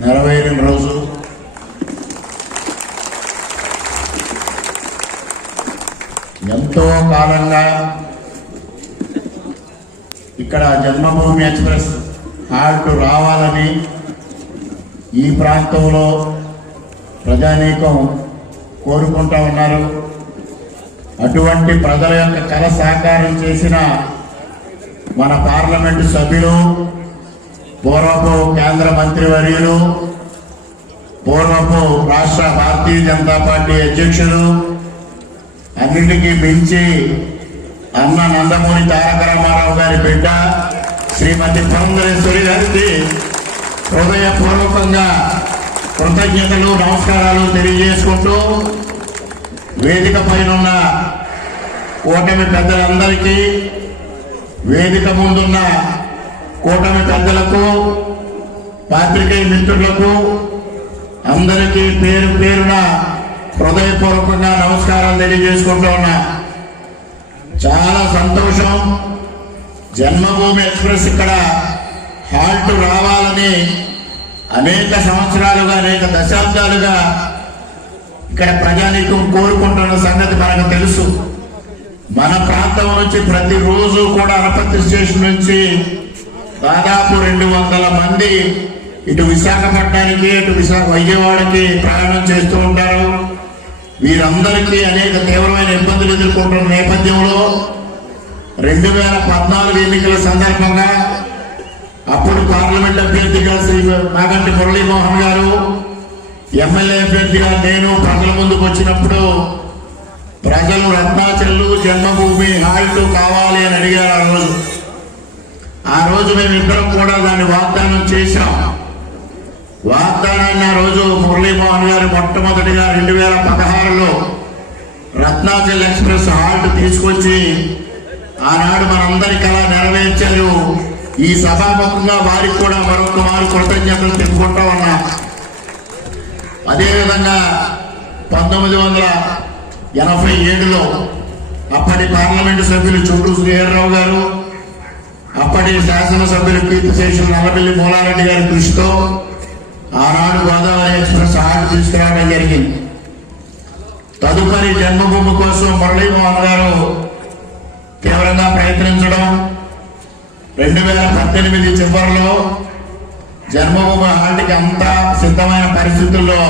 నెరవేరిన రోజు. ఎంతో కాలంగా ఇక్కడ జన్మభూమి ఎక్స్ప్రెస్ హాల్ట్ రావాలని ఈ ప్రాంతంలో ప్రజానీకం కోరుకుంటా ఉన్నారు. అటువంటి ప్రజల యొక్క కళ సాకారం చేసిన మన పార్లమెంటు సభ్యులు, పూర్వపు కేంద్ర మంత్రివర్యులు, పూర్వపు రాష్ట్ర భారతీయ జనతా పార్టీ అధ్యక్షులు, అన్నింటికీ మించి అన్న నందమూరి తారక రామారావు గారి బిడ్డ శ్రీమతి పురంధరేశ్వరి గారికి హృదయపూర్వకంగా కృతజ్ఞతలు, నమస్కారాలు తెలియజేసుకుంటూ వేదిక పైన ఉన్న కూటమి పెద్దలందరికీ, వేదిక ముందున్న కూటమి పెద్దలకు, పాత్రికేయ మిత్రులకు అందరికీ పేరు పేరున హృదయపూర్వకంగా నమస్కారం తెలియజేసుకుంటూ ఉన్నా. చాలా సంతోషం. జన్మభూమి ఎక్స్ప్రెస్ ఇక్కడ హాల్ట్ రావాలని అనేక సంవత్సరాలుగా, అనేక దశాబ్దాలుగా ఇక్కడ ప్రజానీకం కోరుకుంటున్న సంగతి మనకు తెలుసు. మన ప్రాంతం నుంచి ప్రతిరోజు కూడా అనపర్తి స్టేషన్ నుంచి దాదాపు 200 మంది ఇటు విశాఖపట్నానికి, ఇటు విజయవాడకి ప్రయాణం చేస్తూ ఉంటారు. వీరందరికీ అనేక తీవ్రమైన ఇబ్బందులు ఎదుర్కొంటున్న నేపథ్యంలో 2014 ఎన్నికల సందర్భంగా అప్పుడు పార్లమెంట్ అభ్యర్థిగా శ్రీ మాగంటి మురళీమోహన్ గారు, ఎమ్మెల్యే అభ్యర్థిగా నేను ప్రజల ముందుకు వచ్చినప్పుడు ప్రజలు రత్నాచల్లు జన్మభూమి హాల్ట్ కావాలి అని అడిగారు. ఆ రోజు మేమిద్దరం కూడా దాన్ని వాగ్దానం చేశాం. వాగ్దానాన్ని ఆ రోజు మురళీమోహన్ గారు మొట్టమొదటిగా 2016లో రత్నాచల్ ఎక్స్ప్రెస్ హాల్ట్ తీసుకొచ్చి ఆనాడు మనందరి కళ నెరవేర్చారు. ఈ సభాముఖంగా వారికి కూడా మరొక వారు కృతజ్ఞతలు తెలుపుకుంటా ఉన్నా. అదేవిధంగా 1987లో అప్పటి పార్లమెంటు సభ్యులు చుట్టూ శ్రీహరిరావు గారు, అప్పటి శాసనసభ్యులు కీర్తిశేషులు నల్లబెల్లి మూలారెడ్డి గారి కృషితో ఆనాడు గోదావరి ఎక్స్ప్రెస్ హాల్ట్ తీసుకురావడం జరిగింది. తదుపరి జన్మభూమి కోసం మురళీమోహన్ గారు తీవ్రంగా ప్రయత్నించడం, 2018 చివరిలో జన్మభూమి హాల్ట్కి అంతా సిద్ధమైన పరిస్థితుల్లో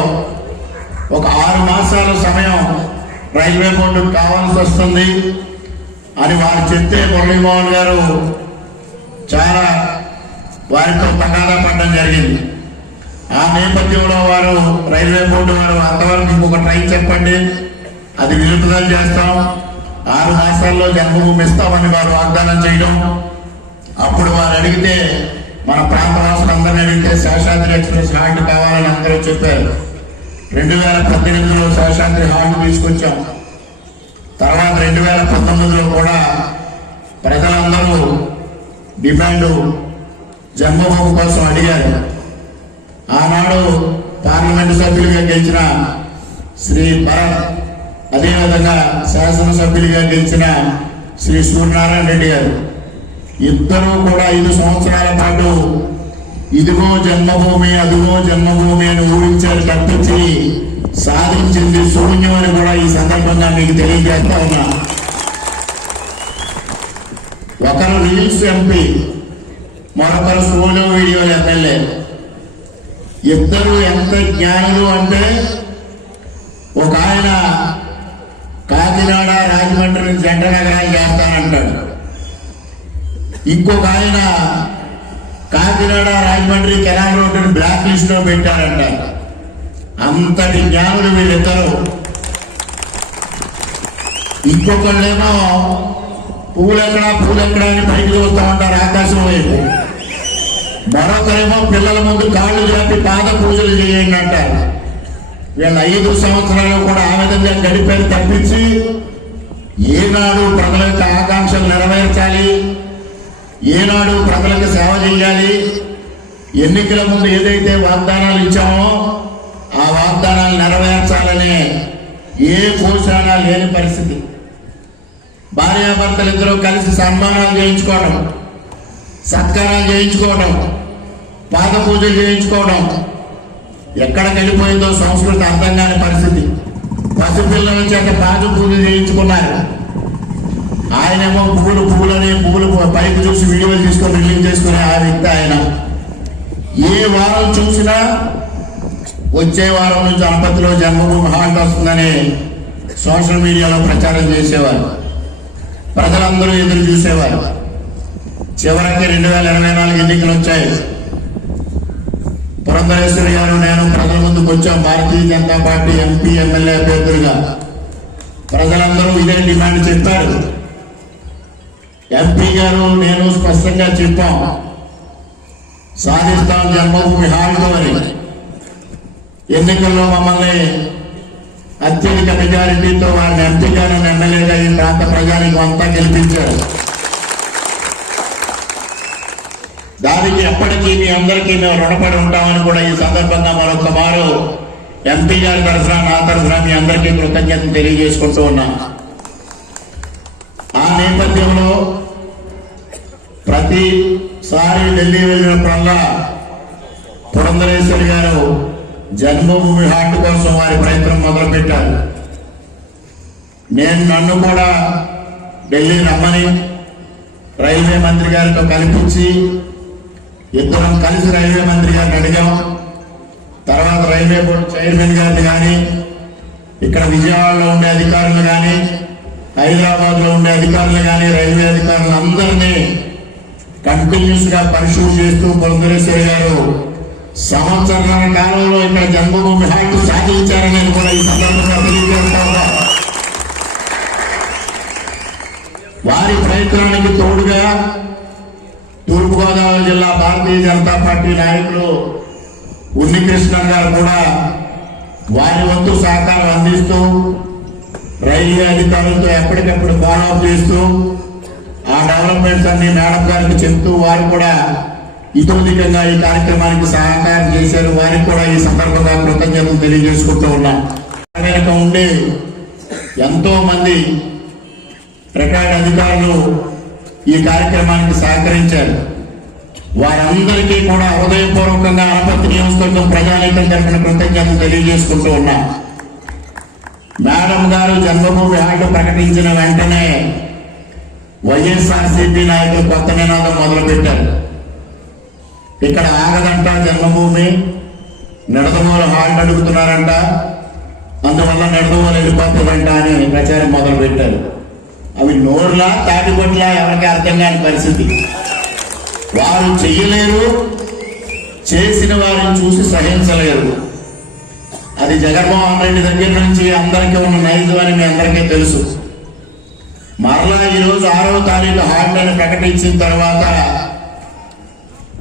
ఒక 6 మాసాల సమయం రైల్వే బోర్డుకు కావాల్సి వస్తుంది అని వారు చెప్తే మురళీమోహన్ గారు చాలా వారితో తగాదా పడడం జరిగింది. ఆ నేపథ్యంలో వారు రైల్వే బోర్డు వారు అంతవరకు ఇంకొక ట్రైన్ చెప్పండి, అది నిలుపుదల చేస్తాం, 6 మాసాల్లో జన్మభూమి ఇస్తామని వారు వాగ్దానం చేయడం. అప్పుడు వారు అడిగితే, మన ప్రాంతవాసులందరినీ అడిగితే శేషాద్రి ఎక్స్ప్రెస్ హాల్ట్ కావాలని అందరూ చెప్పారు. 2018లో శేషాద్రి హాల్ట్ తీసుకొచ్చాం. తర్వాత 2019లో కూడా ప్రజలందరూ డిమాండ్ జన్మభూమి కోసం అడిగారు. ఆనాడు పార్లమెంటు సభ్యులుగా గెలిచిన శ్రీ భరత్, అదేవిధంగా శాసనసభ్యులుగా గెలిచిన శ్రీ సూర్యనారాయణ రెడ్డి గారు ఇద్దరూ కూడా 5 సంవత్సరాల పాటు ఇదిగో జన్మభూమి, అదిగో జన్మభూమి అని ఊహించారు తప్పించి సాధించింది శూన్యం అని కూడా ఈ సందర్భంగా మీకు తెలియజేస్తా ఉన్నా. ఒకరు రీల్స్ ఎంపీ, మరొకరు సోలో వీడియో ఎమ్మెల్యే. ఇద్దరు ఎంత జ్ఞానులు అంటే, ఒక ఆయన కాకినాడ రాజమండ్రి జంట నగరాలు చేస్తానంటాడు, ఇంకొక ఆయన కాకినాడ రాజమండ్రి కెనాల్ రోడ్డుని బ్లాక్ లిస్ట్ లో పెట్టారంటారు. అంతటి జ్ఞానులు వీళ్ళిద్దరు. ఇంకొకళ్ళేమో పూలెక్కడా అని పైకి చూస్తూ ఉంటారు ఆకాశం వైపు. మరొకరేమో పిల్లల ముందు కాళ్ళు చాపి పాద పూజలు చేయండి అంటారు. వీళ్ళ 5 సంవత్సరాలు కూడా ఆ విధంగా గడిపేది తప్పించి ఏనాడు ప్రజల యొక్క ఆకాంక్షలు నెరవేర్చాలి, ఏనాడు ప్రజలకు సేవ చేయాలి, ఎన్నికల ముందు ఏదైతే వాగ్దానాలు ఇచ్చామో ఆ వాగ్దానాలు నెరవేర్చాలనే ఏ పోషణ లేని పరిస్థితి. భార్యాభర్తలు ఇద్దరు కలిసి సన్మానాలు చేయించుకోవడం, సత్కారాలు చేయించుకోవడం, పాద పూజలు చేయించుకోవడం, ఎక్కడికి వెళ్ళిపోయిందో సంస్కృతి అర్థం కాని పరిస్థితి. పసిపిల్లల చేత కాజు పూజ చేయించుకున్నారు. ఆయనేమో పువ్వులని పువ్వులు పైకి చూసి వీడియోలు తీసుకొని రిలీజ్ చేసుకునే ఆ వ్యక్తి ఆయన. ఏ వారం చూసినా వచ్చే వారం నుంచి అనపతిలో జన్మభూమి హాల్ట్ వస్తుందని సోషల్ మీడియాలో ప్రచారం చేసేవారు. ప్రజలందరూ ఎదురు చూసేవారు. చివరికి 2024 ఎన్నికలు వచ్చాయి. పురంధరేశ్వరి గారు నేను ప్రజల ముందుకు వచ్చాం Bharatiya Janata party MP MLA అభ్యర్థులుగా. ప్రజలందరూ ఇదే డిమాండ్ చెప్పారు. ఎంపీ గారు నేను స్పష్టంగా చెప్పాం, సాధిస్తాం జన్మభూమి హాల్ట్ అని. ఎన్నికల్లో మమ్మల్ని అత్యధిక మెజారిటీతో వారిని ఎంపీగా ఎమ్మెల్యేగా ఈ ప్రాంత ప్రజానికి అంతా గెలిపించారు. దానికి ఎప్పటికీ మీ అందరికీ మేము రుణపడి ఉంటామని కూడా ఈ సందర్భంగా మరొక మారు ఎంపీ గారి తరఫున నా తరఫున మీ అందరికీ కృతజ్ఞతలు తెలియజేసుకుంటూ ఉన్నాం. ఆ నేపథ్యంలో ప్రతిసారి ఢిల్లీ వెళ్ళినప్పుడల్లా పురంధరేశ్వరి గారు జన్మభూమి హాల్ట్ కోసం వారి ప్రయత్నం మొదలుపెట్టారు. నన్ను కూడా ఢిల్లీ రమ్మని రైల్వే మంత్రి గారితో కల్పించి ఇద్దరం కలిసి రైల్వే మంత్రి గారిని అడిగాం. తర్వాత రైల్వే బోర్డు చైర్మన్ గారిని కానీ, ఇక్కడ విజయవాడలో ఉండే అధికారులు కానీ, హైదరాబాద్ లో ఉండే అధికారులు కానీ, రైల్వే అధికారులు అందరినీ కంటిన్యూస్ గా పరిశీలన చేస్తూ పురంధరేశ్వరి గారు సంవత్సరాల కాలంలో ఇక్కడ జన్మభూమి హాల్ట్ సాధించారని కూడా ఈ సందర్భంగా తెలియజేస్తా ఉన్నా. వారి ప్రయత్నానికి తోడుగా తూర్పుగోదావరి జిల్లా భారతీయ జనతా పార్టీ నాయకులు ఉన్నికృష్ణ గారు కూడా వారి వంతు సహకారం అందిస్తూ రైల్వే అధికారులతో ఎప్పటికప్పుడు ఫాలోఅప్ చేస్తూ ఆ డెవలప్మెంట్స్ అన్ని మేడం గారికి చెప్తూ వారు కూడా ఇతోధికంగా ఈ కార్యక్రమానికి సహకారం చేశారు. వారికి కూడా ఈ సందర్భంగా కృతజ్ఞతలు తెలియజేసుకుంటూ ఉన్నాం. వెనుక ఉండి ఎంతో మంది రిటైర్డ్ అధికారులు ఈ కార్యక్రమానికి సహకరించారు. వారందరికీ కూడా హృదయపూర్వకంగా అనపర్తి నియోజకవర్గం ప్రజానీకం తరఫున కృతజ్ఞతలు తెలియజేసుకుంటూ ఉన్నాం. మేడం గారు జన్మభూమి హాల్ట్ ప్రకటించిన వెంటనే వైఎస్ఆర్సీపీ నాయకులు కొత్త నినాదం మొదలుపెట్టారు. ఇక్కడ ఆగదంట జన్మభూమి, నిడదవోలు హాల్ట్ అడుగుతున్నారంట, అందువల్ల నిడదవోలు వెళ్ళిపోతుందంట అని ప్రచారం మొదలు పెట్టారు. అవి నోర్లా తాటిబొట్లా ఎవరికి అర్థం కాని పరిస్థితి. వారు చెయ్యలేరు, చేసిన వారిని చూసి సహించలేరు. అది జగన్మోహన్ రెడ్డి దగ్గర నుంచి అందరికీ ఉన్న నైజం అని మీ అందరికీ తెలుసు. మరలా ఈరోజు 6వ తారీఖు హాల్ట్ అని ప్రకటించిన తర్వాత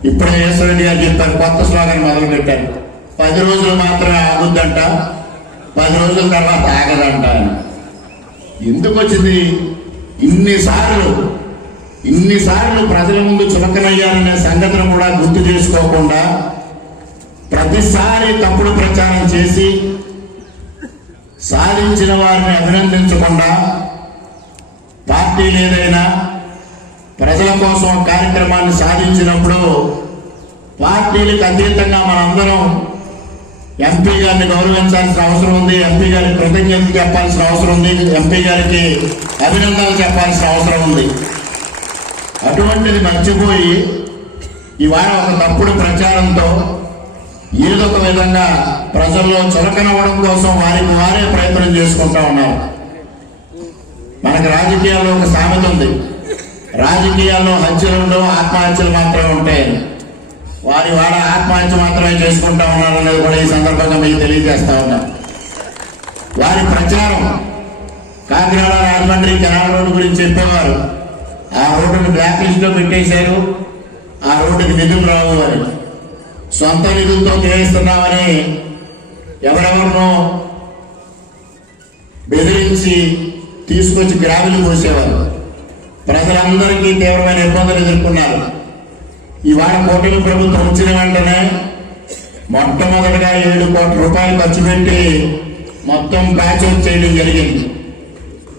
ఇప్పుడే యేసరెడ్డి గారు చెప్పారు, కొత్త స్లోగన్ మొదలు పెట్టారు. 10 రోజులు మాత్రమే ఆగుద్దంట, 10 రోజుల తర్వాత ఆగదంట అని. ఎందుకు వచ్చింది? ఇన్నిసార్లు ప్రజల ముందు చులకనయ్యారనే సంగతిని కూడా గుర్తు చేసుకోకుండా ప్రతిసారి తప్పుడు ప్రచారం చేసి సాధించిన వారిని అభినందించకుండా పార్టీలు ఏదైనా ప్రజల కోసం కార్యక్రమాన్ని సాధించినప్పుడు పార్టీలకు అతీతంగా మనందరం ఎంపీ గారిని గౌరవించాల్సిన అవసరం ఉంది, ఎంపీ గారికి కృతజ్ఞతలు చెప్పాల్సిన అవసరం ఉంది, ఎంపీ గారికి అభినందనలు చెప్పాల్సిన అవసరం ఉంది. అటువంటిది మర్చిపోయి ఇవాళ ఒక తప్పుడు ప్రచారంతో ఏదో ఒక విధంగా ప్రజల్లో చులకనవ్వడం కోసం వారికి వారే ప్రయత్నం చేసుకుంటా ఉన్నారు. మనకు రాజకీయాల్లో ఒక సామెత ఉంది, రాజకీయాల్లో హత్యలు ఉండవు, ఆత్మహత్యలు మాత్రమే ఉంటాయి. వారి ఆత్మహత్య మాత్రమే చేసుకుంటా ఉన్నారు అనేది కూడా ఈ సందర్భంగా మీకు తెలియజేస్తా ఉన్నా. వారి ప్రచారం కాకినాడ రాజమండ్రి కెనాల్ రోడ్డు గురించి చెప్పేవారు. ఆ రోడ్డుని బ్లాక్ లిస్ట్ లో పెట్టేశారు, ఆ రోడ్డుకి నిధులు రావు అని, సొంత నిధులతో చేయిస్తున్నామని ఎవరెవరినో బెదిరించి తీసుకొచ్చి గ్రావెలు పోసేవారు. ప్రజలందరికీ తీవ్రమైన ఇబ్బందులు ఎదుర్కొన్నారు. ఇవాళ కూటమి ప్రభుత్వం వచ్చిన వెంటనే మొట్టమొదటిగా 7 కోట్ల రూపాయలు ఖర్చు పెట్టి మొత్తం ప్యాచ్ చేయడం జరిగింది.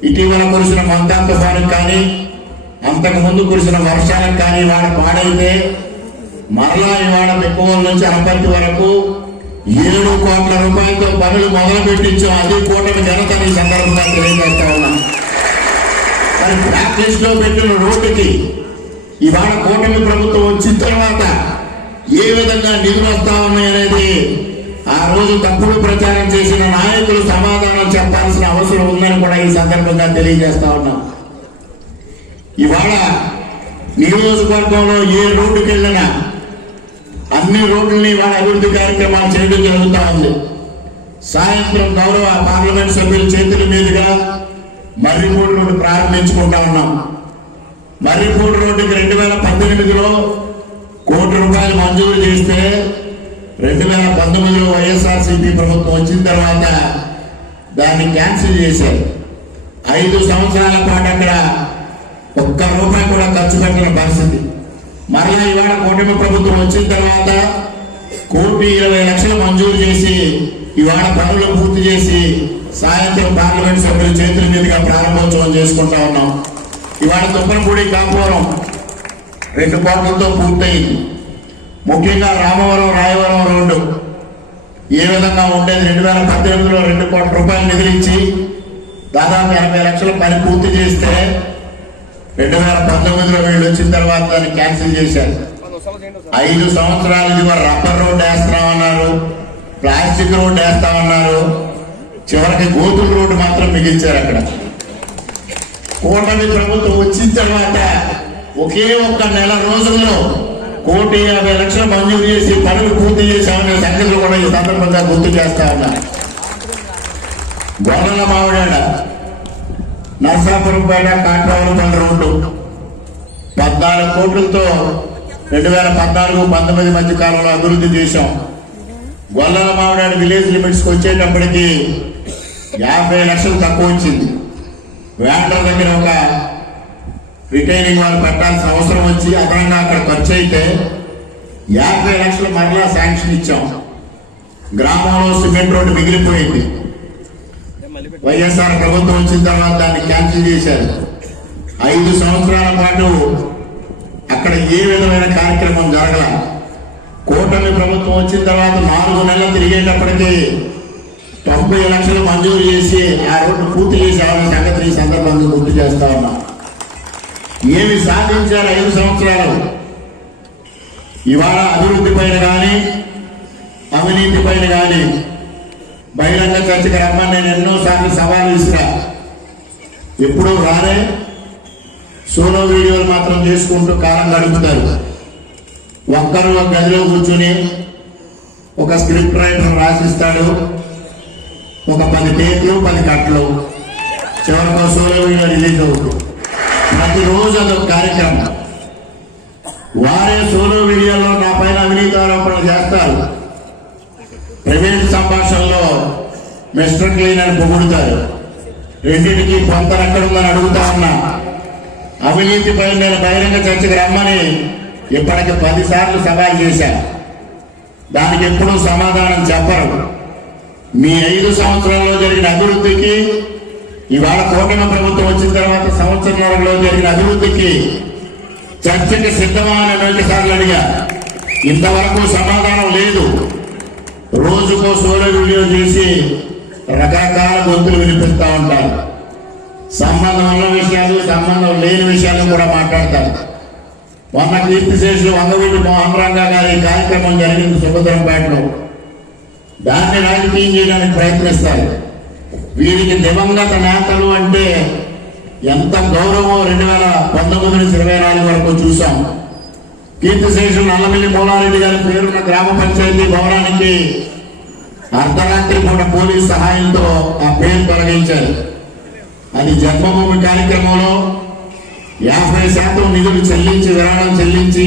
ఇటీవల కురిసిన మంతా తుఫానుకు కానీ అంతకు ముందు కురిసిన వర్షాలకు కానీ ఇవాళ పాడైతే మరలా ఇవాళ పెక్కువల నుంచి అనపర్తి వరకు 7 కోట్ల రూపాయలతో పనులు మొదలు పెట్టించాం. అది కూటమి ఘనత ఈ సందర్భంగా తెలియజేస్తా ఉన్నాం. మరి ప్రాక్టీస్ లో పెట్టిన రోడ్డుకి ఇవాళ కూటమి ప్రభుత్వం వచ్చిన తర్వాత ఏ విధంగా నిధులు వస్తా ఉన్నాయనేది ఆ రోజు తప్పుడు ప్రచారం చేసిన నాయకులు సమాధానం చెప్పాల్సిన అవసరం ఉందని కూడా ఈ సందర్భంగా తెలియజేస్తా ఉన్నాం. ఇవాళ నియోజకవర్గంలో ఏ రోడ్డుకి వెళ్ళినా అన్ని రోడ్లని ఇవాళ అభివృద్ధి కార్యక్రమాలు చేయడం జరుగుతూ ఉంది. సాయంత్రం గౌరవ పార్లమెంట్ సభ్యుల చేతుల మీదుగా మర్రిపూడి రోడ్డు ప్రారంభించుకుంటా ఉన్నాం. మర్రిపూడి రోడ్డుకి 2018లో ₹1 కోటి మంజూరు చేస్తే 2019లో వైఎస్ఆర్సీపీ ప్రభుత్వం వచ్చిన తర్వాత దాన్ని క్యాన్సిల్ చేశారు. 5 సంవత్సరాల పాటు అక్కడ ₹1 కూడా ఖర్చు పెట్టిన పరిస్థితి. మరలా ఇవాళ కూటమి ప్రభుత్వం వచ్చిన తర్వాత ₹1,20,00,000 మంజూరు చేసి ఇవాళ పనులు పూర్తి చేసి సాయంత్రం పార్లమెంట్ సభ్యుల చేతుల మీదుగా ప్రారంభోత్సవం చేసుకుంటా ఉన్నాం. ఇవాళ తుప్పలపూడి కాపురం 2 కోట్లతో పూర్తయింది. ముఖ్యంగా రామవరం రాయవరం రోడ్డు ఏ విధంగా ఉండేది 2018లో ₹2 కోట్ల నిధులిచ్చి దాదాపు 80 లక్షల పని పూర్తి చేస్తే 2019లో వీళ్ళు వచ్చిన తర్వాత దాన్ని క్యాన్సిల్ చేశారు. 5 సంవత్సరాలు ఇదిగో రబ్బర్ రోడ్డు వేస్తామన్నారు, ప్లాస్టిక్ రోడ్డు వేస్తామన్నారు, చివరికి గోతుల రోడ్డు మాత్రం మిగిల్చారు. అక్కడ కూటమి ప్రభుత్వం వచ్చిన తర్వాత ఒకే 1 నెల రోజుల్లో ₹1,50,00,000 మంజూరు చేసి పనులు పూర్తి చేశామనే సంగతులు కూడా ఈ సందర్భంగా గుర్తు చేస్తా ఉన్నారు. గొల్లల మామిడాడ నర్సాపురంపేట కాట్రావులపల్లి రోడ్డు 14 కోట్లతో 2014-19 మధ్య కాలంలో అభివృద్ధి చేశాం. గొల్లల మామిడాడ విలేజ్ లిమిట్స్ కి వచ్చేటప్పటికి 50 లక్షలు తక్కువ వచ్చింది. వేండర్ దగ్గర ఒక రిటైనింగ్ వాళ్ళు పెట్టాల్సిన అవసరం వచ్చి అదనంగా అక్కడ ఖర్చు అయితే 50 లక్షలు మరలా శాంక్షన్ ఇచ్చాం. గ్రామంలో సిమెంట్ రోడ్డు మిగిలిపోయింది. వైఎస్ఆర్ ప్రభుత్వం వచ్చిన తర్వాత దాన్ని క్యాన్సిల్ చేశారు. 5 సంవత్సరాల పాటు అక్కడ ఏ విధమైన కార్యక్రమం జరగల. కూటమి ప్రభుత్వం వచ్చిన తర్వాత 4 నెలలు తిరిగేటప్పటికీ 90 లక్షలు మంజూరు చేసి ఆ రోడ్డు పూర్తి చేసేవాళ్ళ సంగతి ఈ సందర్భంగా గుర్తు చేస్తా ఉన్నా. ఏమి సాధించారు 5 సంవత్సరాలు? ఇవాళ అభివృద్ధి పైన కానీ అవినీతి పైన కానీ బహిరంగ చర్చకి రమ్మని నేను ఎన్నోసార్లు సవాలు ఇస్తా. ఎప్పుడూ రాలే. సోలో వీడియోలు మాత్రం చేసుకుంటూ కాలం గడుపుతారు. ఒక్కరు ఒక గదిలో కూర్చొని ఒక స్క్రిప్ట్ రైటర్ రాసిస్తాడు. ఒక 10 పేజీలు 10 కట్లు చివరికి సోలో వీడియో రిలీజ్ అవుతుంది. ప్రతిరోజు అదొక కార్యక్రమం. వారే సోలో వీడియోలో నా పైన అవినీతి ఆరోపణలు చేస్తారు. ప్రైవేట్ సంభాషణలో మిస్టర్ క్లీన్ అని పొగుడుతారు. రెండింటికి పొంతన ఎక్కడుందని అడుగుతా ఉన్నా. అవినీతి పై నేను బహిరంగ చర్చకు రమ్మని ఇప్పటికి 10 సార్లు సవాల్ చేశాను. దానికి ఎప్పుడూ సమాధానం చెప్పరు. మీ 5 సంవత్సరాల్లో జరిగిన అభివృద్ధికి ఇవాళ కూటమి ప్రభుత్వం వచ్చిన తర్వాత సంవత్సరంలో జరిగిన అభివృద్ధికి చర్చకి సిద్ధమా అని 2 సార్లు అడిగా. ఇంతవరకు సమాధానం లేదు. రోజుకో సోలో వీడియో చేసి రకరకాల గొంతులు వినిపిస్తా ఉంటారు. సంబంధం ఉన్న విషయాలు సంబంధం లేని విషయాలు కూడా మాట్లాడతారు. మొన్న కీర్తిశేషులు వంగవీటి మోహన్ రంగా గారి కార్యక్రమం జరిగింది సుభద్రంపేటలో. దాన్ని రాజకీయం చేయడానికి ప్రయత్నిస్తారు. వీరికి దివంగత నేతలు అంటే ఎంత గౌరవం 2019 నుంచి 24 వరకు చూసాం. కీర్తిశేషులు నల్లమిల్లి మూలారెడ్డి గారి పేరున్న గ్రామ పంచాయతీ భవనానికి అర్ధరాత్రి పూట పోలీస్ సహాయంతో ఆ పేరు తొలగించారు. అది జన్మభూమి కార్యక్రమంలో 50% నిధులు చెల్లించి విరాళం చెల్లించి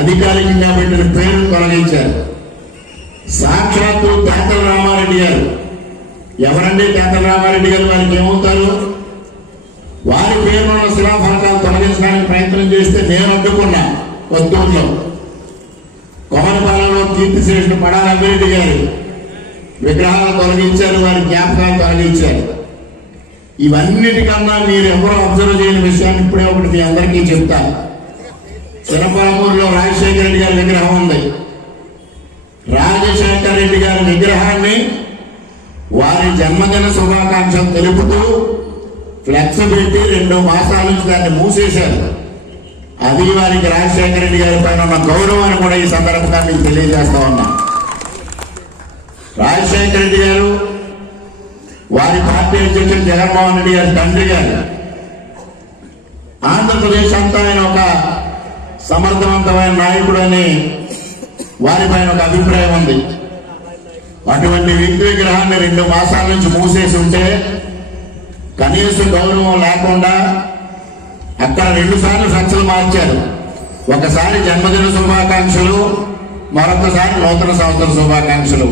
అధికారికంగా పెట్టిన పేరు తొలగించారు. సాక్షాత్తు తేతల రామారెడ్డి గారు, ఎవరండి తేతల రామారెడ్డి గారు? వారికి ఏమవుతారు? వారి పేరున్న శిలాఫలకాలు తొలగించడానికి ప్రయత్నం చేస్తే నేను అడ్డుకున్నా. కొత్తూరులో కొమరపాలెంలో కీర్తిశేషులు పడాల అభిరెడ్డి గారు విగ్రహాలు తొలగించారు, వారి జ్ఞాపకాలు తొలగించారు. ఇవన్నిటికన్నా మీరు ఎవరో అబ్జర్వ్ చేయని విషయాన్ని ఇప్పుడే ఒకటి మీ అందరికీ చెప్తాను. చిన్నపరమూరులో రాజశేఖర రెడ్డి గారి విగ్రహం ఉంది. రాజశేఖర రెడ్డి గారి విగ్రహాన్ని వారి జన్మదిన శుభాకాంక్షలు తెలుపుతూ ఫ్లెక్స్ పెట్టి 2 మాసాల నుంచి దాన్ని మూసేశారు. అది వారికి రాజశేఖర రెడ్డి గారి పైన ఉన్న గౌరవాన్ని కూడా ఈ సందర్భంగా మీకు తెలియజేస్తా ఉన్నా. రాజశేఖర రెడ్డి గారు వారి పార్టీ అధ్యక్షుడు జగన్మోహన్ రెడ్డి గారి తండ్రి గారు ఆంధ్రప్రదేశ్ అంతా ఆయన ఒక సమర్థవంతమైన నాయకుడు అని వారిపైన ఒక అభిప్రాయం ఉంది. అటువంటి వ్యక్తి విగ్రహాన్ని 2 మాసాల నుంచి మూసేసి ఉంటే కనీస గౌరవం లేకుండా అక్కడ 2 సార్లు ఫ్లెక్స్లు మార్చారు. ఒకసారి జన్మదిన శుభాకాంక్షలు, మరొకసారి నూతన సంవత్సర శుభాకాంక్షలు.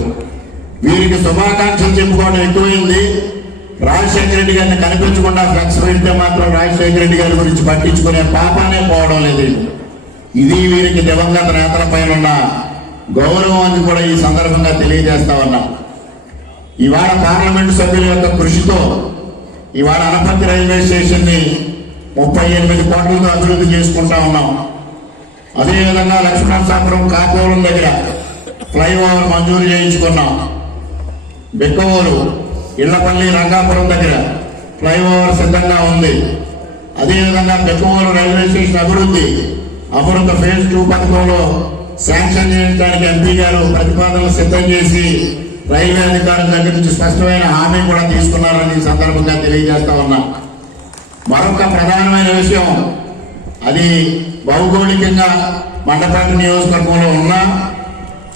వీరికి శుభాకాంక్షలు చెప్పుకోవడం ఎక్కువైంది. రాజశేఖర రెడ్డి గారిని కనిపించకుండా ఫ్లెక్స్ పెడితే మాత్రం రాజశేఖర రెడ్డి గారి గురించి పట్టించుకునే పాపానే పోవడం లేదు. ఇది వీరికి దివంగత నేతల పైన ఉన్న గౌరవం అని కూడా ఈ సందర్భంగా తెలియజేస్తా ఉన్నాం. ఇవాళ పార్లమెంటు సభ్యుల యొక్క కృషితో ఇవాళ అనపర్తి రైల్వే స్టేషన్ ని 38 కోట్లతో అభివృద్ధి చేసుకుంటా ఉన్నాం. అదేవిధంగా లక్ష్మణసాపురం కాపోలం దగ్గర ఫ్లైఓవర్ మంజూరు చేయించుకున్నాం. బెక్కవోలు ఇళ్లపల్లి రంగాపురం దగ్గర ఫ్లైఓవర్ సిద్ధంగా ఉంది. అదేవిధంగా బెక్కవోలు రైల్వే స్టేషన్ అభివృద్ధి అమృత ఫేజ్ 2 పథకంలో శాంక్షన్ చేయడానికి ఎంపీ గారు ప్రతిపాదనలు సిద్ధం చేసి రైల్వే అధికారుల దగ్గర నుంచి స్పష్టమైన హామీ కూడా తీసుకున్నారని ఈ సందర్భంగా తెలియజేస్తా ఉన్నా. మరొక ప్రధానమైన విషయం, అది భౌగోళికంగా మండపేట నియోజకవర్గంలో ఉన్న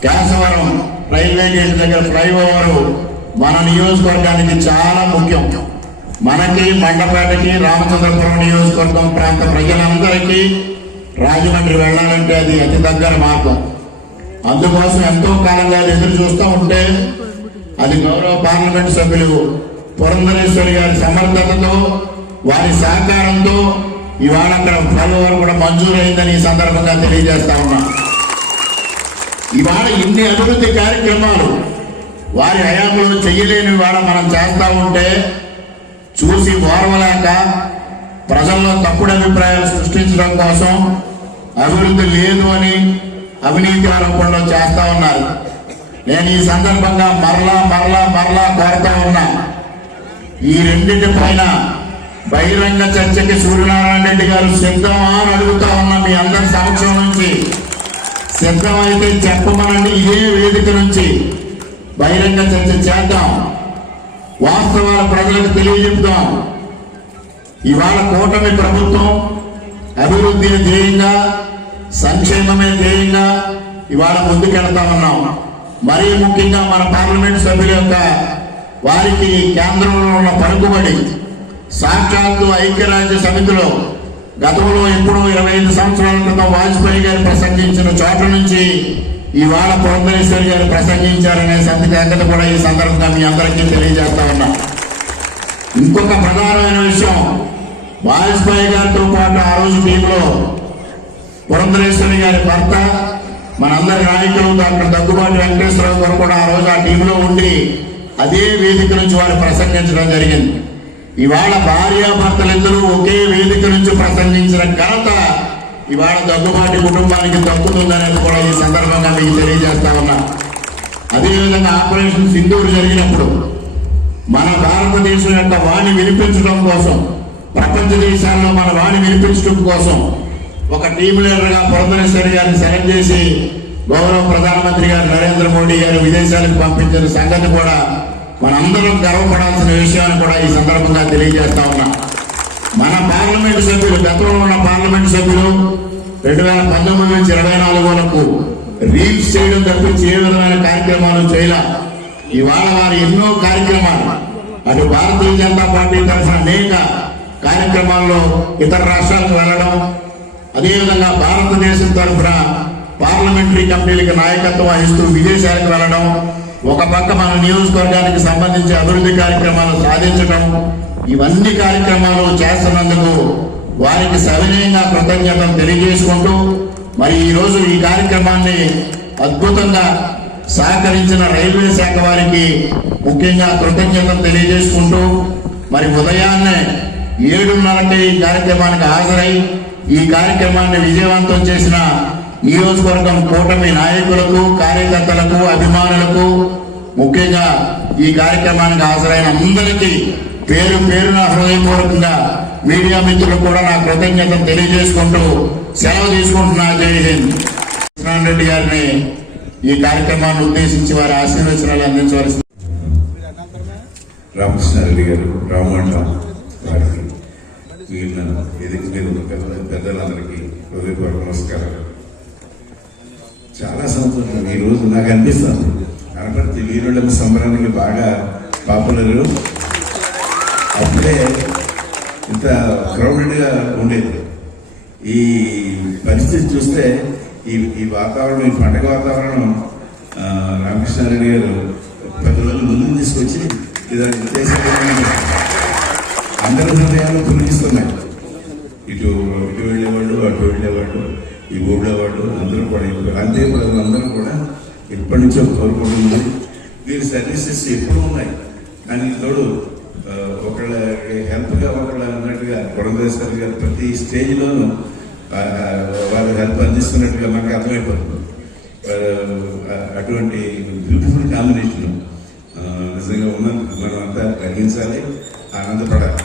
కేశవరం రైల్వే గేట్ దగ్గర ఫ్లైఓవర్ మన నియోజకవర్గానికి చాలా ముఖ్యం. మనకి మండపేటకి రామచంద్రపురం నియోజకవర్గం ప్రాంత ప్రజలందరికీ రాజమండ్రి వెళ్ళాలంటే అది అతి దగ్గర మార్గం. అందుకోసం ఎంతో కాలంగా ఎదురు చూస్తూ ఉంటే అది గౌరవ పార్లమెంటు సభ్యులు పురంధరేశ్వరి గారి సమర్థతతో వారి సహకారంతో ఇవాళ అక్కడ ఫ్లైఓవర్ కూడా మంజూరైందని ఈ సందర్భంగా తెలియజేస్తా ఉన్నా. ఇవాళ ఇన్ని అభివృద్ధి కార్యక్రమాలు వారి హయాంలో చెయ్యలేని ఇవాళ మనం చేస్తా ఉంటే చూసి ఓర్వలేక ప్రజల్లో తప్పుడు అభిప్రాయాలు సృష్టించడం కోసం అభివృద్ధి లేదు అని అవినీతి ఆరోపణలు చేస్తా ఉన్నారు. నేను ఈ సందర్భంగా మరలా కోరుతా ఉన్నా, ఈ రెండింటి పైన బహిరంగ చర్చకి సూర్యనారాయణ రెడ్డి గారు సిద్ధమా అని అడుగుతా ఉన్నా. మీ అందరి సమక్షం నుంచి సిద్ధమైతే చెప్పమనండి. ఇదే వేదిక నుంచి బహిరంగ చర్చ చేద్దాం, వాస్తవాల ప్రజలకు తెలియజెప్తాం. ఇవాళ కూటమి ప్రభుత్వం అభివృద్ధి ధ్యేయంగా, సంక్షేమమే ధ్యేయంగా ఇవాళ ముందుకెళ్తా ఉన్నాం. మరీ ముఖ్యంగా మన పార్లమెంట్ సభ్యుల యొక్క వారికి కేంద్రంలో ఉన్న పలుకుబడి సాక్షాత్తు ఐక్యరాజ్య సమితిలో గతంలో ఎప్పుడో 25 సంవత్సరాల క్రితం వాజ్పేయి గారు ప్రసంగించిన చోట నుంచి ఇవాళ పురంధరేశ్వరి గారు ప్రసంగించారనే సంగతి కూడా ఈ సందర్భంగా మీ అందరికీ తెలియజేస్తా ఉన్నా. ఇంకొక ప్రధానమైన విషయం, వాజ్పేయి గారితో పాటు ఆ రోజు టీంలో పురంధరేశ్వరి గారి భర్త, మనందరి నాయకులు డాక్టర్ దగ్గుబాటి వెంకటేశ్వరరావు గారు కూడా ఆ రోజు ఆ టీంలో ఉండి అదే వేదిక నుంచి వారు ప్రసంగించడం జరిగింది. ఇవాళ భార్యాభర్తలిద్దరూ ఒకే వేదిక నుంచి ప్రసంగించిన ఘనత ఇవాళ దగ్గుబాటి కుటుంబానికి దక్కుతుందనేది కూడా ఈ సందర్భంగా మీకు తెలియజేస్తా ఉన్నా. అదేవిధంగా ఆపరేషన్ సింధూర్ జరిగినప్పుడు మన భారతదేశం యొక్క వాణి వినిపించడం కోసం, ప్రపంచ దేశాల్లో మన వాణి వినిపించడం కోసం ఒక టీం లీడర్గా పురంధరేశ్వరి గారిని సెలెక్ట్ చేసి గౌరవ ప్రధానమంత్రి గారు నరేంద్ర మోడీ గారు విదేశాలకు పంపించిన సంగతి కూడా మనందరం గర్వపడాల్సిన విషయాన్ని కూడా ఈ సందర్భంగా తెలియజేస్తా ఉన్నా. మన పార్లమెంటు సభ్యులు, గతంలో ఉన్న పార్లమెంటు సభ్యులు 2019 నుంచి 24 వరకు రీల్స్ చేయడం తప్పించి ఏ విధమైన కార్యక్రమాలు చేయాల. ఇవాళ వారు ఎన్నో కార్యక్రమాలు అటు భారతీయ జనతా పార్టీ తరఫున అనేక కార్యక్రమాల్లో ఇతర రాష్ట్రాలకు వెళ్ళడం, అదేవిధంగా భారతదేశం తరఫున పార్లమెంటరీ కమిటీలకు నాయకత్వం వహిస్తూ విదేశాలకు వెళ్ళడం, ఒక పక్క మన నియోజకవర్గానికి సంబంధించి అభివృద్ధి కార్యక్రమాలు సాధించడం, ఇవన్నీ కార్యక్రమాలు చేస్తున్నందుకు వారికి సవినయంగా కృతజ్ఞతలు తెలియజేసుకుంటూ, మరి ఈరోజు ఈ కార్యక్రమాన్ని అద్భుతంగా సహకరించిన రైల్వే శాఖ వారికి ముఖ్యంగా కృతజ్ఞతలు తెలియజేసుకుంటూ, మరి ఉదయాన్నే 7:30కి ఈ కార్యక్రమానికి హాజరై ఈ కార్యక్రమాన్ని విజయవంతం చేసిన నియోజకవర్గం కూటమి నాయకులకు, కార్యకర్తలకు, అభిమానులకు, ముఖ్యంగా ఈ కార్యక్రమానికి హాజరైన అందరికీ పేరు పేరున హృదయపూర్వకంగా మీడియా మిత్రులు కూడా నా కృతజ్ఞతలు తెలియజేసుకుంటూ సెలవు తీసుకుంటున్నా. జై హింద్. రెడ్డి గారిని ఈ కార్యక్రమాన్ని ఉద్దేశించి వారి ఆశీర్వచనాలు అందించవలసింది. రామకృష్ణారెడ్డి గారు, రామమండ వారికి, మిగిలిన ఎదుగు మీద ఉన్న పెద్దలందరికీ హృదయపూర్వక నమస్కారాలు. చాలా సంతోషం ఈరోజు నాకు అనిపిస్తుంది, అనపర్తి వీరుల సంబరానికి బాగా పాపులర్. అప్పుడే ఇంత క్రౌడెడ్గా ఉండేది. ఈ పరిస్థితి చూస్తే ఈ వాతావరణం, ఈ పండగ వాతావరణం రామకృష్ణారెడ్డి గారు 10 రోజులు ముందుకు తీసుకొచ్చి ఇదాన్ని చేసే అందరి హృదయాలు పులిగిస్తున్నాయి. ఇటు వెళ్ళేవాళ్ళు, అటు వెళ్ళేవాళ్ళు, ఈ ఊళ్ళో వాళ్ళు అందరూ కూడా, అంతే ప్రజలందరూ కూడా ఎప్పటి నుంచో కోరుకుంటున్నారు. వీరి సర్వీసెస్ ఎప్పుడూ ఉన్నాయి. కానీ తోడు ఒకళ్ళ హెల్ప్గా ఒకళ్ళ అన్నట్టుగా కొడదేశారు గారు ప్రతి స్టేజ్లోనూ వాళ్ళు హెల్ప్ అందిస్తున్నట్టుగా మనకు అర్థమైపోతుంది. అటువంటి బ్యూటిఫుల్ కాంబినేషన్ నిజంగా ఉన్నందుకు మనం అంతా గ్రహించాలి, ఆనందపడాలి.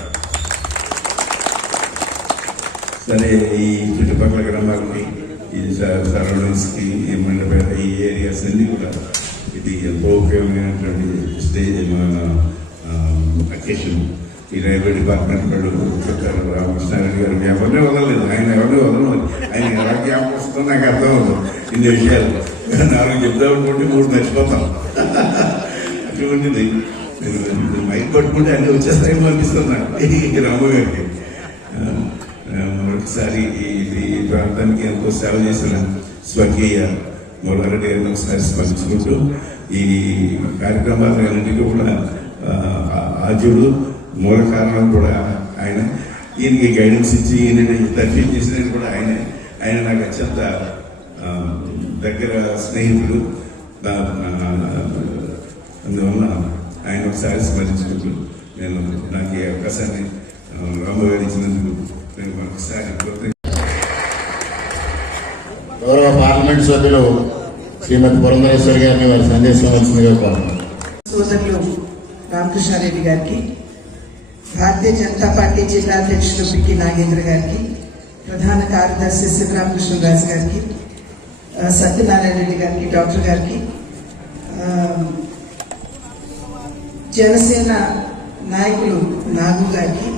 సరే, ఈ చుట్టుపక్కల గ్రామాలకి, ఈ సరౌండింగ్స్కి, ఈ మండపేట, ఈ ఏరియాస్ అన్నీ కూడా ఇది ఎంతో ఉపయోగమైనటువంటి స్టేజ్ అకేషన్. ఈ రైల్వే డిపార్ట్మెంట్ వాళ్ళు చెప్పారు, రామకృష్ణారెడ్డి గారు ఎవరిని వదలలేదు, ఆయన ఎవరిని వదలలేదు. ఆయన ఎలా జ్ఞాపకం వస్తుందో నాకు అర్థం అవుతుంది ఇన్ని విషయాలు. 4 చెప్దామనుకోండి 3 మర్చిపోతాం. అటువంటిది మైక్ పట్టుకుంటే అన్నీ వచ్చేస్తాయేమో అనిపిస్తుంది నాకు రాము గారికి. మరొకసారి ఈ ప్రాంతానికి ఎంతో సేవ చేసిన స్వర్గీయ మూలారెడ్డి గారిని ఒకసారి స్మరించుకుంటూ, ఈ కార్యక్రమాలన్నింటికీ కూడా ఆద్యుడు, మూల కారణం కూడా ఆయన. ఈయనకి గైడెన్స్ ఇచ్చి ఈయన తర్ఫీదు చేసినది కూడా ఆయనే. ఆయన నాకు అత్యంత దగ్గర స్నేహితుడు. అందువల్ల ఆయన ఒకసారి స్మరించుకుంటూ నేను నాకు ఈ అవకాశాన్ని రామగారు ఇచ్చినందుకు నేను మరొకసారి గౌరవ పార్లమెంట్ సభ్యులు శ్రీమతి పురంధరేశ్వరి గారిని వారి సందేశం వచ్చిందిగా కోరుతున్నాను. సోదరులు రామకృష్ణారెడ్డి గారికి, భారతీయ జనతా పార్టీ జిల్లా అధ్యక్షులు పికి నాగేంద్ర గారికి, ప్రధాన కార్యదర్శి శివరామకృష్ణరాజు గారికి, సత్యనారాయణ రెడ్డి గారికి, డాక్టర్ గారికి, జనసేన నాయకులు నాగు గారికి,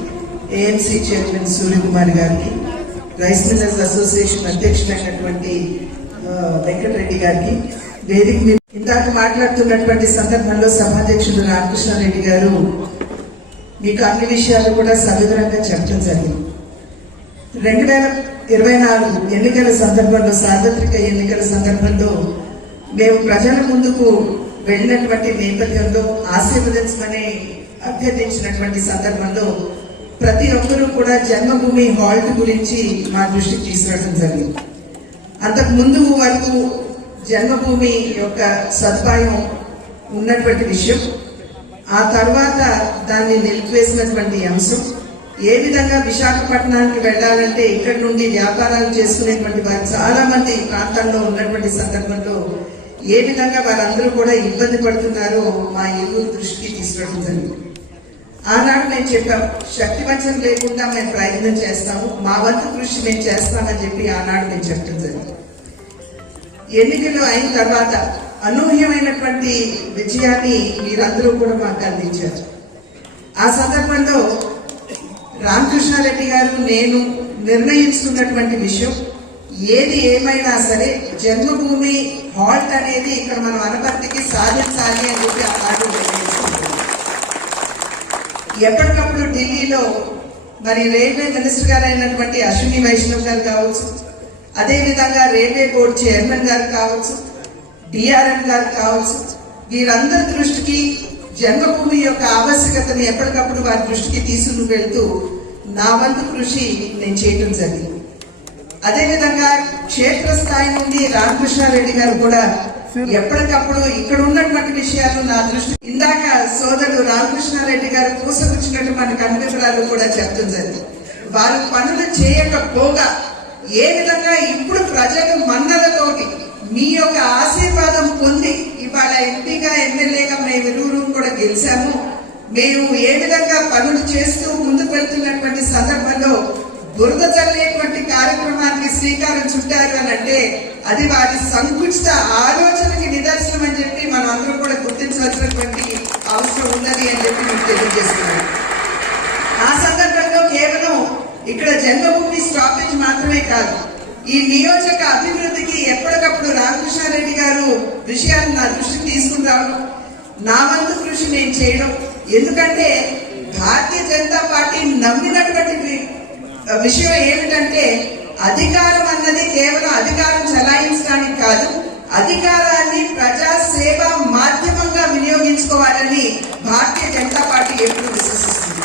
ఏఎంసీ చైర్మన్ సూర్యకుమార్ గారికి, రైస్ మిల్లర్స్ అసోసియేషన్ అధ్యక్షులైనటువంటి వెంకటరెడ్డి గారికి, వేదిక మీద ఇందాక మాట్లాడుతున్నటువంటి సందర్భంలో సభాధ్యక్షుడు రామకృష్ణారెడ్డి గారు మీకు అన్ని విషయాలు కూడా సవివరంగా చెప్పడం జరిగింది. 2024 ఎన్నికల సందర్భంలో, సార్వత్రిక ఎన్నికల సందర్భంలో మేము ప్రజల ముందుకు వెళ్ళినటువంటి నేపథ్యంలో ఆశీర్వదించమని అభ్యర్థించినటువంటి సందర్భంలో ప్రతి ఒక్కరూ కూడా జన్మభూమి హాల్ట్ గురించి మా దృష్టికి తీసుకురావడం జరిగింది. అంతకు ముందు వరకు జన్మభూమి యొక్క సదుపాయం ఉన్నటువంటి విషయం, ఆ తర్వాత దాన్ని నిలిపివేసినటువంటి అంశం, ఏ విధంగా విశాఖపట్నానికి వెళ్ళాలంటే ఇక్కడి నుండి వ్యాపారాలు చేసుకునేటువంటి వారు చాలా మంది ప్రాంతాల్లో ఉన్నటువంటి సందర్భంలో ఏ విధంగా వారందరూ కూడా ఇబ్బంది పడుతున్నారో మా ఇరువురు దృష్టికి తీసుకురావడం జరిగింది. ఆనాడు మేము చెప్పాం, శక్తి వంచన లేకుండా మేము ప్రయత్నం చేస్తాము, మా వంతు కృషి మేము చేస్తామని చెప్పి ఆనాడు మేము చెప్పడం జరిగింది. ఎన్నికలు అయిన తర్వాత అనూహ్యమైనటువంటి విజయాన్ని మీరందరూ కూడా మాకు అందించారు. ఆ సందర్భంలో రామకృష్ణారెడ్డి గారు, నేను నిర్ణయించుకున్నటువంటి విషయం, ఏది ఏమైనా సరే జన్మభూమి హాల్ట్ అనేది ఇక్కడ మనం అనపర్తికి సాధించాలి అని చెప్పి ఆ పార్టీ నిర్ణయించుకుంటున్నాం. ఎప్పటికప్పుడు ఢిల్లీలో మరి రైల్వే మినిస్టర్ గారు అయినటువంటి అశ్విని వైష్ణవ్ గారు కావచ్చు, అదేవిధంగా రైల్వే బోర్డు చైర్మన్ గారు కావచ్చు, డిఆర్ఎం గారు కావచ్చు, వీరందరి దృష్టికి జన్మభూమి యొక్క ఆవశ్యకతను ఎప్పటికప్పుడు వారి దృష్టికి తీసుకుని వెళ్తూ నా వంతు కృషి నేను చేయటం జరిగింది. అదేవిధంగా క్షేత్రస్థాయి నుండి రామకృష్ణారెడ్డి గారు కూడా ఎప్పటికప్పుడు ఇక్కడ ఉన్నటువంటి విషయాలు నా దృష్టి, ఇందాక సోదరుడు రామకృష్ణారెడ్డి గారు పూసగుచ్చినట్టు మనకు అన్ని వివరాలు కూడా చెప్తుంది. వారు పనులు చేయకపోగా ఏ విధంగా ఇప్పుడు ప్రజలు మన్నలతోటి మీ యొక్క ఆశీర్వాదం పొంది ఇవాళ ఎంపీగా ఎమ్మెల్యేగా మేము ఇరువురు కూడా గెలిచాము. మేము ఏ విధంగా పనులు చేస్తూ ముందుకు వెళ్తున్నటువంటి సందర్భంలో బురద చల్లేటువంటి కార్యక్రమానికి శ్రీకారం చుట్టారు అని అంటే అది వారి సంకుచిత ఆలోచనకి నిదర్శనం అని చెప్పి మనం అందరం కూడా గుర్తించవలసినటువంటి అవసరం ఉన్నది అని చెప్పి మీకు తెలియజేస్తున్నాను. ఆ సందర్భంలో కేవలం ఇక్కడ జన్మభూమి స్టాపేజ్ మాత్రమే కాదు, ఈ నియోజక అభివృద్ధికి ఎప్పటికప్పుడు రామకృష్ణారెడ్డి గారు విషయాన్ని నా దృష్టికి తీసుకుని రావడం, నా వంతు కృషి నేను చేయడం. ఎందుకంటే భారతీయ జనతా పార్టీ నమ్మినటువంటి విషయం ఏమిటంటే అధికారం అన్నది కేవలం అధికారం చలాయించడానికి కాదు, అధికారాన్ని ప్రజా సేవ మాధ్యమంగా వినియోగించుకోవాలని భారతీయ జనతా పార్టీ ఎప్పుడు విశ్వసిస్తుంది.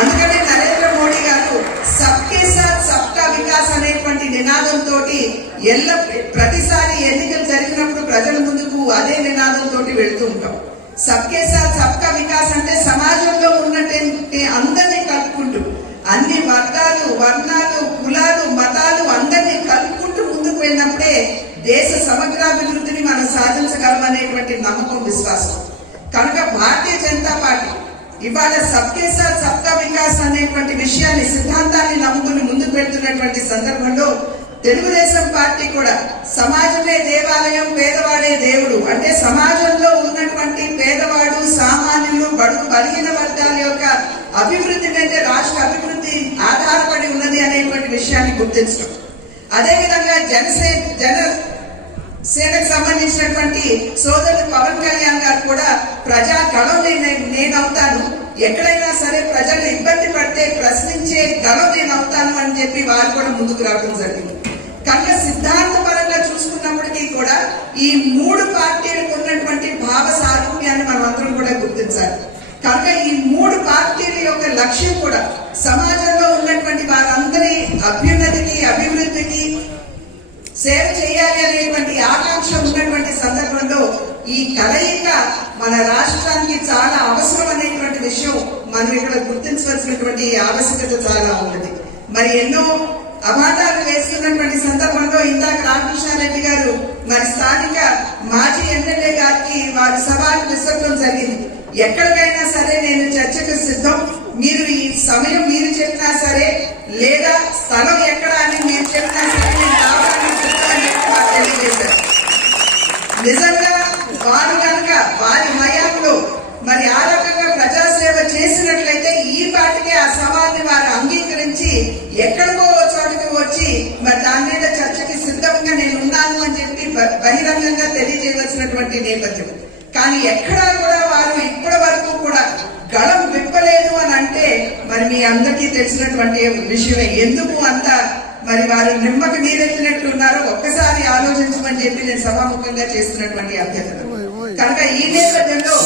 అందుకనే నరేంద్ర మోడీ గారు సబ్కే సాత్ సబ్కా వికాస్ అనేటువంటి నినాదంతో ప్రతిసారి ఎన్నికలు జరిగినప్పుడు ప్రజల ముందుకు అదే నినాదంతో వెళ్తూ ఉంటాం. సబ్కే సాత్ సబ్కా వికాస్ అంటే సమాజంలో ఉన్నటువంటి అందరినీ కలుపుకుంటూ, అన్ని వర్గాలు, వర్ణాలు, కులాలు, మతాలు అందరినీ కలుపుకుంటూ ముందుకు వెళ్ళినప్పుడే దేశ సమగ్రాభివృద్ధిని మనం సాధించగలమనేటువంటి నమ్మకం, విశ్వాసం. కనుక భారతీయ జనతా పార్టీ ఇవాళ సబ్కే సాత్ సబ్కా వికాస్ అనేటువంటి విషయాన్ని, సిద్ధాంతాన్ని నమ్ముకుని ముందుకు వెళ్తున్నటువంటి సందర్భంలో తెలుగుదేశం పార్టీ కూడా సమాజమే దేవాలయం, పేదవాడే దేవుడు అంటే సమాజంలో ఉన్నటువంటి పేదవాడు, సామాన్యులు, బడుగు బలహీన వర్గాల యొక్క అభివృద్ధి మీద రాష్ట్ర అభివృద్ధి ఆధారపడి ఉన్నది అనేటువంటి విషయాన్ని గుర్తించడం. అదేవిధంగా జనసేనకు సంబంధించినటువంటి సోదరుడు పవన్ కళ్యాణ్ గారు కూడా ప్రజా గళం నేనవుతాను, ఎక్కడైనా సరే ప్రజలు ఇబ్బంది పడితే ప్రశ్నించే గళం నేనవుతాను అని చెప్పి వారు కూడా ముందుకు రావడం జరిగింది. కనుక సిద్ధాంతపరంగా చూసుకున్నప్పటికీ కూడా ఈ మూడు పార్టీలకు ఉన్నటువంటి భావ సారూప్యాన్ని మనం అందరం కూడా గుర్తించాలి. కనుక ఈ మూడు పార్టీల యొక్క లక్ష్యం కూడా సమాజంలో ఉన్నటువంటి వారందరి అభ్యున్నతికి, అభివృద్ధికి సేవ చేయాలి అనేటువంటి ఆకాంక్ష ఉన్నటువంటి సందర్భంలో ఈ కలయిక మన రాష్ట్రానికి చాలా అవసరం అనేటువంటి విషయం మనం ఇక్కడ గుర్తించవలసినటువంటి ఆవశ్యకత చాలా ఉన్నది. మరి ఎన్నో అవార్డాలు వేస్తున్నటువంటి సందర్భంలో ఇందాక రామకృష్ణారెడ్డి గారు మరి స్థానిక మాజీ ఎమ్మెల్యే గారికి వారి సవాలు విసరడం జరిగింది. ఎక్కడికైనా సరే నేను చర్చకు సిద్ధం, మీరు ఈ సమయం మీరు చెప్పినా సరే లేదా స్థలం ఎక్కడ అని మీరు చెప్పినా సరే నేను రావడానికి సిద్ధమని చెప్పి తెలియజేశారు. నిజంగా వారు కనుక వారి హయాంలో మరి ఆ రకంగా ప్రజాసేవ చేసినట్లయితే ఈ పాటికే ఆ సవాల్ని వారు అంగీకరించి ఎక్కడికో చోటుకి వచ్చి మరి దాని మీద చర్చకి సిద్ధంగా నేను ఉన్నాను అని చెప్పి బహిరంగంగా తెలియజేయవలసినటువంటి నేపథ్యం. కానీ ఎక్కడా కూడా వారు ఇప్పటి వరకు కూడా గళం విప్పలేదు అని అంటే మరి మీ అందరికీ తెలిసినటువంటి విషయమే. ఎందుకు అంత మరి వారు నిమ్మకు నీరెత్తినట్టు ఉన్నారో ఒక్కసారి ఆలోచించమని చెప్పి నేను సభాముఖంగా చేస్తున్నటువంటి అభ్యర్థన. కనుక ఈ నేపథ్యంలో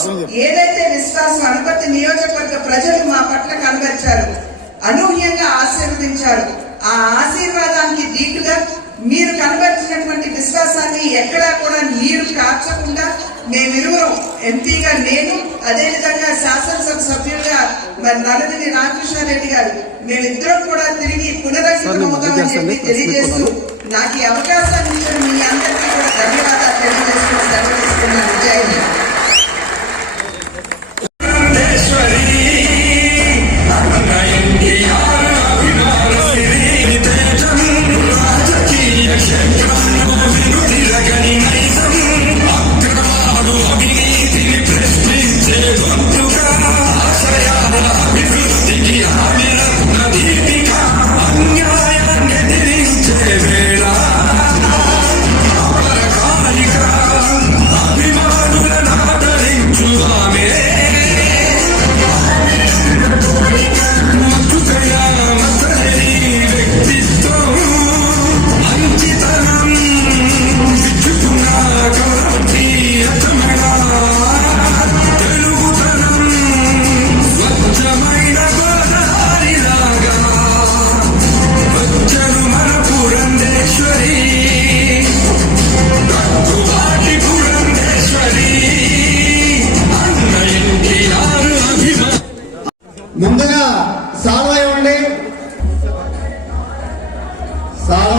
ఏదైతే విశ్వాసం అనుపత్తి నియోజకవర్గ ప్రజలు మా పట్ల కనబరిచారు, అనూహ్యంగా ఆశీర్వదించారు, ఆ ఆశీర్వాదానికి దీటుగా మీరు కనబరిచినటువంటి విశ్వాసాన్ని ఎక్కడా కూడా నీరు కార్చకుండా మేమిరువురం, ఎంపీగా నేను, అదేవిధంగా శాసనసభ సభ్యులుగా మరి నల్లదిని రామకృష్ణారెడ్డి గారు, మేమిద్దరం కూడా తిరిగి పునరంకితం అవుతామని చెప్పి తెలియజేస్తూ నాకు ఈ అవకాశాన్ని ఇచ్చిన మీ అందరికీ కూడా ధన్యవాదాలు తెలియజేస్తూ సెలవు తీసుకున్నాను. జై హింద్. ముందుగా సాల్వ ఇవ్వండి. సాల్వ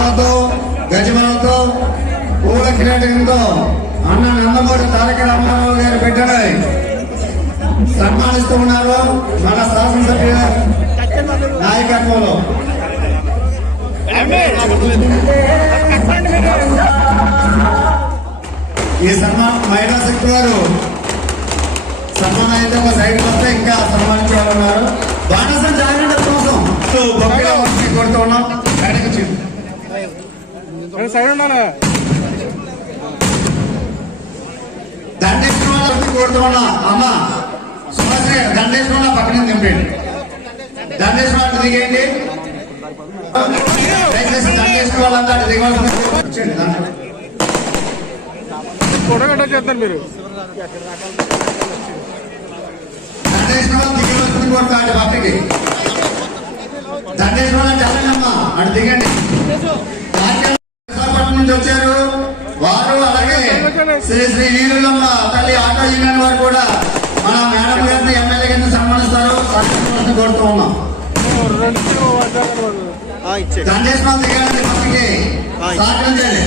సెక్రటరీతో అన్న నందమూరి తారక రామారావు గారి బిడ్డని సన్మానిస్తూ ఉన్నారు మన శాసనసభ్యుల నాయకత్వంలో. ఈ సన్మానం మహిళా శక్తి వారు సన్మానం అయితే ఒక సైడ్కి వస్తే ఇంకా సన్మానించాలన్నారు. బాణస జాగ్రత్త కోసం బొక్కలో వచ్చి కొడుతూ ఉన్నాం. దండేశ్వరం వాళ్ళు వచ్చి కొడుతూ ఉన్నా. అమ్మ సుభాష్ దండేశ్వరం పక్కన దింపండి. దండేశ్వరం అటు దిగేయండి. దయచేసి దండేశ్వరం వాళ్ళంతా అటు దిగవలసిన చేస్తారు మీరు. దండేశ్వరం దిగవలసింది కొడతా అటు పక్కకి. దండేశ్వరం చల్లనమ్మా అటు దిగండి. విశాఖపట్నం నుంచి వచ్చారు వారు, అలాగే శ్రీ శ్రీ వీరులమ్మ తల్లి ఆటో యూనియన్ వారు కూడా మన మేడం గారిని ఎమ్మెల్యే గారిని సన్మానిస్తారు. సన్మానించాలని కోరుతూ ఉన్నాం. దండేశ్వరం దిగండి పక్కకి సహకరించండి.